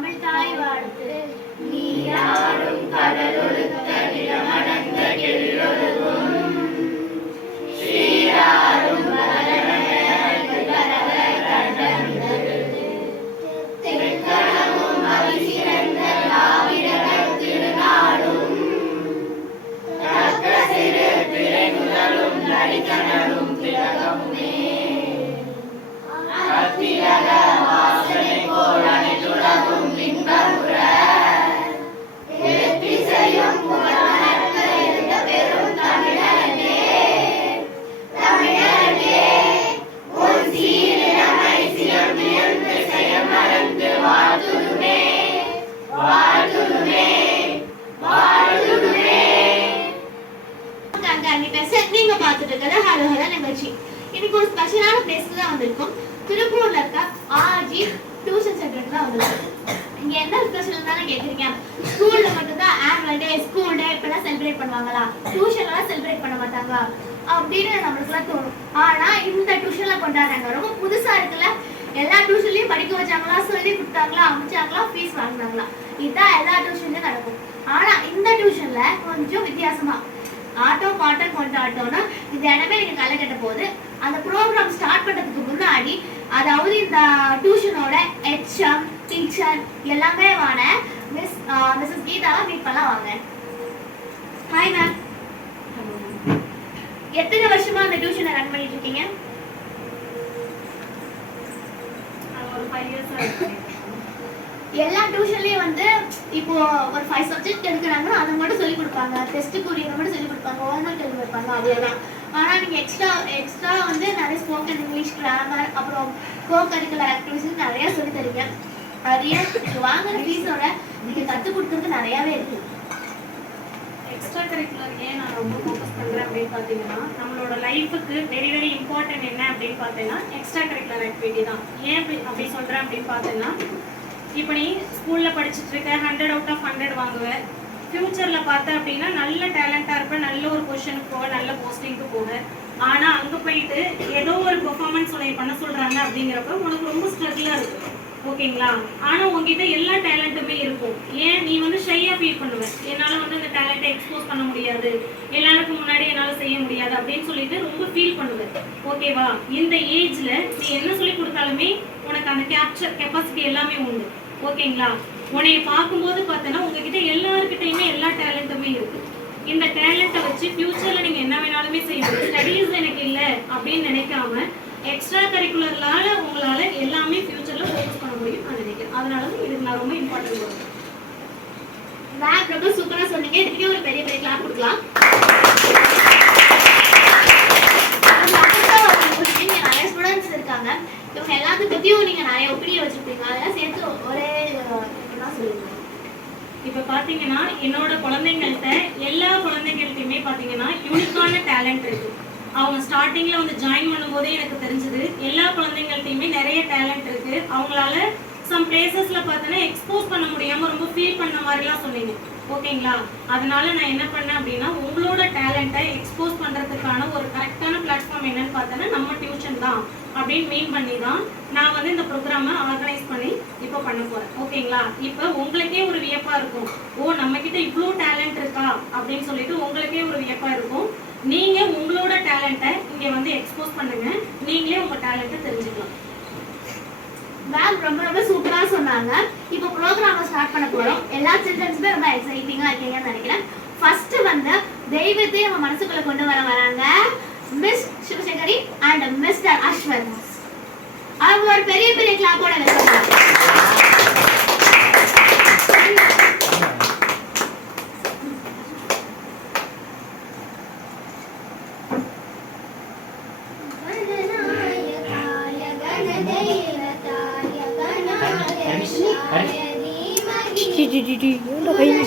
தமிழ் தாய் வாழ்த்து. நீராடும் கடலொழுத்த நிலமடந்த கெழிலொழுகும் சீராடும் தெற்கணமும் அவிசிறந்த திராவிடர் திருநாடும் தக்க சிறு திரை முதலும் நடிகனரும் திலகமுமே அத்திலக வாசனை போல் அனைத்துலகும் இன்பமுற எத்திசையும் புகழ்மணக்க இருந்த பெரும் தமிழனே தமிழனே உன் சீரிழமை சிறப்பியல் திசையம் மறந்து வாழ்த்துதுமே வாழ்த்துதுமே வாழ்த்துதுமே. நீங்க பார்த்துட்டு இருக்கிறது ஹலோ ஹலோ நிகழ்ச்சி. இன்னைக்கு ஒரு ஸ்பெஷலான பிளேஸ்க்கு தான் வந்திருக்கோம். திருப்பூர்ல இருக்க ஆர்ஜி டியூஷன் சென்டருக்கு தான் வந்திருக்கோம். இங்க என்ன ஸ்பெஷல் தானே கேக்குறீங்க? ஸ்கூல்ல மட்டும் தான் ஆனுவல் டே ஸ்கூல் டே இப்பெல்லாம் செலிப்ரேட் பண்ணுவாங்களா? டியூஷன்லாம் செலிப்ரேட் பண்ண மாட்டாங்களா அப்படின்னு நம்மளுக்குலாம் தோணும். ஆனா இந்த டியூஷன்ல கொண்டாடுறாங்க. ரொம்ப புதுசா இருக்குல்ல. எல்லா டியூஷன்லயும் படிக்க வச்சாங்களா, சொல்லி கொடுத்தாங்களா, அமைச்சாங்களா, ஃபீஸ் வாங்கினாங்களா, இதுதான் எல்லா டியூஷன்லயும் நடக்கும். ஆனா இந்த டியூஷன்ல கொஞ்சம் வித்தியாசமா ஆட்டோ பாட்டம் கொண்டாட்டம்னா இந்த இடமே நீங்க களை கட்ட போகுது. அந்த ப்ரோக்ராம் ஸ்டார்ட் பண்றதுக்கு முன்னாடி அதாவது இந்த டியூஷனோட ஹெச்எம் டீச்சர் எல்லாமே வாங்க மிஸ்ஸஸ் கீதாவை மீட் பண்ணலாம் வாங்க. Hi ma'am. எத்தனை வருஷமா அந்த டியூஷனை ரன் பண்ணிட்டு இருக்கீங்க? ஒரு 5 இயர்ஸ். எல்லா டியூஷன்லயும் வந்து இப்போ ஒரு 5 சப்ஜெக்ட் எடுக்கிறாங்கன்னா அதை மட்டும் சொல்லி கொடுப்பாங்க. டெஸ்ட்டுக்கு உரியதை மட்டும் சொல்லி கொடுப்பாங்க. ஹோம்ஒர்க் எழுதி வைப்பாங்க. அதேதான். ஆனா நீங்க எக்ஸ்ட்ரா வந்து நிறைய ஸ்போக்கன் இங்கிலீஷ், கிராமர், அப்புறம் கோ கரிக்குலர் ஆக்டிவிட்டிஸ் நிறைய சொல்லி தரீங்க. நிறைய வாங்குற ஃபீஸோட நீங்க கற்றுக் கொடுக்கறது நிறையாவே இருக்கு. எக்ஸ்ட்ரா கரிக்குலர் ஏன் நான் ரொம்ப ஃபோக்கஸ் பண்ணுறேன் அப்படின்னு பார்த்தீங்கன்னா, நம்மளோட லைஃபுக்கு வெரி வெரி இம்பார்ட்டன்ட் என்ன அப்படின்னு பார்த்தீங்கன்னா எக்ஸ்ட்ரா கரிக்குலர் ஆக்டிவிட்டி தான். ஏன் அப்படி சொல்கிறேன் அப்படின்னு பார்த்தீங்கன்னா, இப்போ நீ ஸ்கூலில் படிச்சுட்டு இருக்க 100 out of 100 வாங்குவேன். ஃப்யூச்சரில் பார்த்தேன் அப்படின்னா நல்ல டேலண்டாக இருப்பேன், நல்ல ஒரு பொசிஷனுக்கு போக, நல்ல போஸ்டிங்க்கு போக. ஆனால் அங்கே போயிட்டு ஏதோ ஒரு பெர்ஃபார்மன்ஸ் உன்னை பண்ண சொல்கிறாங்க அப்படிங்கிறப்ப உனக்கு ரொம்ப ஸ்ட்ரகிளாக இருக்கும். ஓகேங்களா? ஆனால் உங்ககிட்ட எல்லா டேலண்ட்டுமே இருக்கும். ஏன் நீ வந்து ஷையாக ஃபீல் பண்ணுவேன், என்னால் வந்து அந்த டேலண்ட்டை எக்ஸ்போஸ் பண்ண முடியாது, எல்லாருக்கும் முன்னாடி என்னால் செய்ய முடியாது அப்படின்னு சொல்லிட்டு ரொம்ப ஃபீல் பண்ணுவேன். ஓகேவா? இந்த ஏஜில் நீ என்ன சொல்லி கொடுத்தாலுமே உனக்கு அந்த கேப்சர் கெப்பாசிட்டி எல்லாமே உண்டு. ஓகேங்களா? உன்னைய பார்க்கும்போது பார்த்தோன்னா உங்ககிட்ட எல்லாருக்கிட்டையுமே எல்லா டேலண்ட்டுமே இருக்குது. இந்த டேலண்ட்டை வச்சு ஃப்யூச்சரில் நீங்கள் என்ன வேணாலுமே செய்யணும். ஸ்டடீஸ் எனக்கு இல்லை அப்படின்னு நினைக்காம எக்ஸ்ட்ரா கரிக்குலர்னால உங்களால் எல்லாமே ஃப்யூச்சரில் ஃபோக்கஸ் பண்ண முடியும் நான் நினைக்கிறேன். அதனால தான் இதுக்கு நான் ரொம்ப இம்பார்ட்டன்ட் கொடுக்குறேன். மேம் ரொம்ப சூப்பராக சொன்னீங்க. இதுக்கே ஒரு பெரிய பெரிய கிளாப் கொடுக்கலாம். நிறைய ஸ்டூடெண்ட்ஸ் இருக்காங்க. இவங்க எல்லாத்தையும் பற்றியும் நீங்கள் நிறைய ஒப்பீனியன் வச்சுருப்பீங்க. அதெல்லாம் சேர்த்து ஒரே என்ன சொல்லுங்க. இப்போ பார்த்தீங்கன்னா என்னோட குழந்தைங்கள்ட்ட எல்லா குழந்தைங்கள்ட்டையுமே பார்த்தீங்கன்னா யூனிக்கான டேலண்ட் இருக்குது. அவங்க ஸ்டார்டிங்கில் வந்து ஜாயின் பண்ணும்போதே எனக்கு தெரிஞ்சது எல்லா குழந்தைங்கள்ட்டையுமே நிறைய டேலண்ட் இருக்குது. அவங்களால சம் பிளேசஸில் பார்த்தோன்னா எக்ஸ்போஸ் பண்ண முடியாமல் ரொம்ப ஃபீல் பண்ண மாதிரிலாம் சொன்னீங்க. ஓகேங்களா? அதனால நான் என்ன பண்ணேன் அப்படின்னா உங்களோட டேலண்ட்டை எக்ஸ்போஸ் பண்ணுறதுக்கான ஒரு கரெக்டான பிளாட்ஃபார்ம் என்னன்னு பார்த்தோன்னா நம்ம டியூஷன் தான் அப்படின்னு மீன் பண்ணி தான் நான் வந்து இந்த ப்ரோக்ராமை ஆர்கனைஸ் பண்ணி இப்போ பண்ண போகிறேன். ஓகேங்களா? இப்போ உங்களுக்கே ஒரு வியப்பாக இருக்கும், ஓ நம்மக்கிட்ட இவ்வளோ டேலண்ட் இருக்கா அப்படின்னு சொல்லிட்டு உங்களுக்கே ஒரு வியப்பாக இருக்கும். நீங்கள் உங்களோட டேலண்ட்டை இங்கே வந்து எக்ஸ்போஸ் பண்ணுங்க, நீங்களே உங்கள் டேலண்ட்டை தெரிஞ்சுக்கலாம். மேம் ரொம்ப ரொம்ப சூப்பராக சொன்னாங்க. இப்போ ப்ரோக்ராமை ஸ்டார்ட் பண்ண போகிறோம். எல்லா சில்ட்ரன்ஸுமே ரொம்ப எக்ஸைட்டிங்காக இருக்கீங்கன்னு நினைக்கிறேன். ஃபர்ஸ்ட் வந்து தெய்வத்தை நம்ம மனசுக்குள்ள கொண்டு வராங்க மிஸ் சிவசேகரி அண்ட் மிஸ்டர் அஸ்வத். அவங்க ஒரு பெரிய பெரிய கிளாப்போட வச்சிருக்காங்க. Di, di, di, di, udah kayak